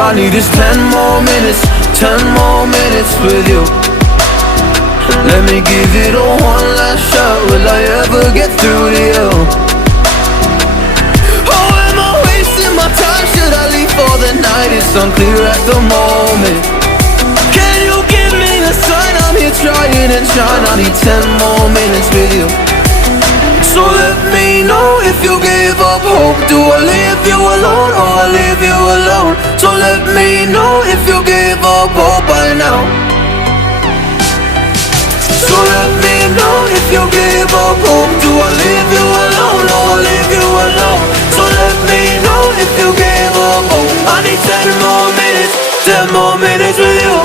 I need is 10 more minutes, 10 more minutes with you. Let me give it a one last shot. Will I ever get through to you? Oh, am I wasting my time? Should I leave for the night? It's unclear at the moment. Can you give me a sign? I'm here trying and trying. I need 10 more minutes with you. So let me know if you gave up hope. Do I leave you alone or I leave you alone? So let me know if you gave up hope by now. So let me know if you gave up hope. Do I leave you alone or I leave you alone? So let me know if you gave up hope. I need 10 more minutes, 10 more minutes with you.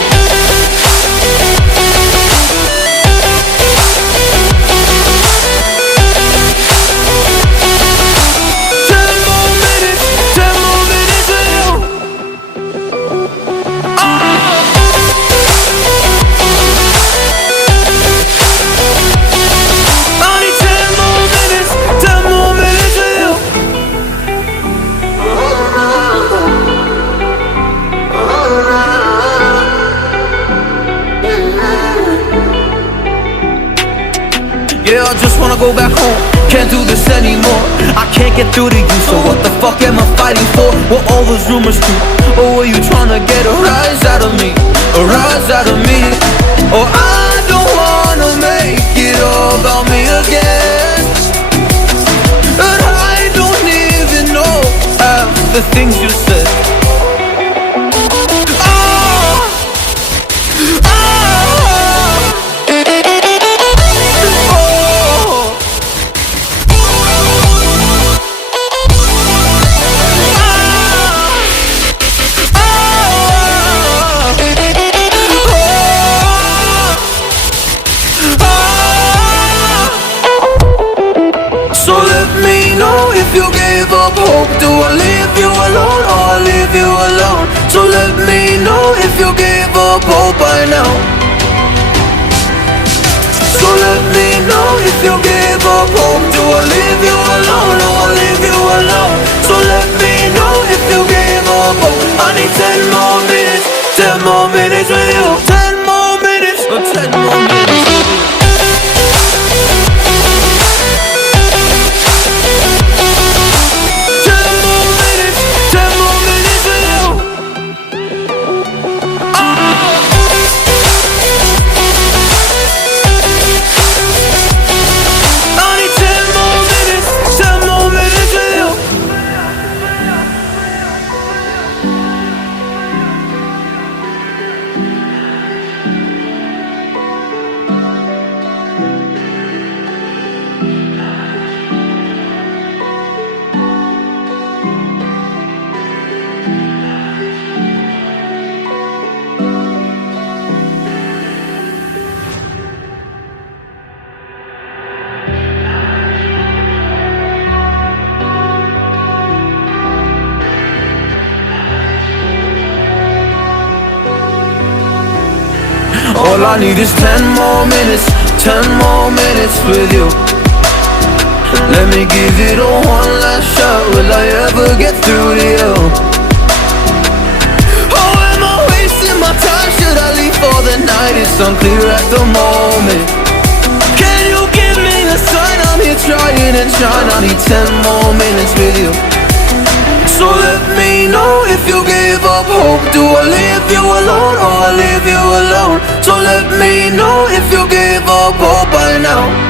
Yeah, I just wanna go back home. Can't do this anymore. I can't get through to you, so what the fuck am I fighting for? Were all those rumors true? Or were you trying to get a rise out of me? A rise out of me? Or I don't wanna make it all about me again. And I don't even know half the things you said. So let me know if you gave up hope. Do I leave you alone or I leave you alone? So let me know if you gave up hope by now. So let me know if you gave up hope. Do I leave you alone or I leave you alone? So let me know if you gave up hope. I need 10 more minutes, 10 more minutes with you. 10 more minutes, or 10 more minutes with you. All I need is 10 more minutes, 10 more minutes with you. Let me give it a one last shot. Will I ever get through to you? Oh, am I wasting my time? Should I leave for the night? It's unclear at the moment. Can you give me a sign? I'm here trying and trying. I need 10 more minutes with you. So let me know if you gave up hope. Do I leave you alone or I leave you alone? So let me know if you gave up hope by now.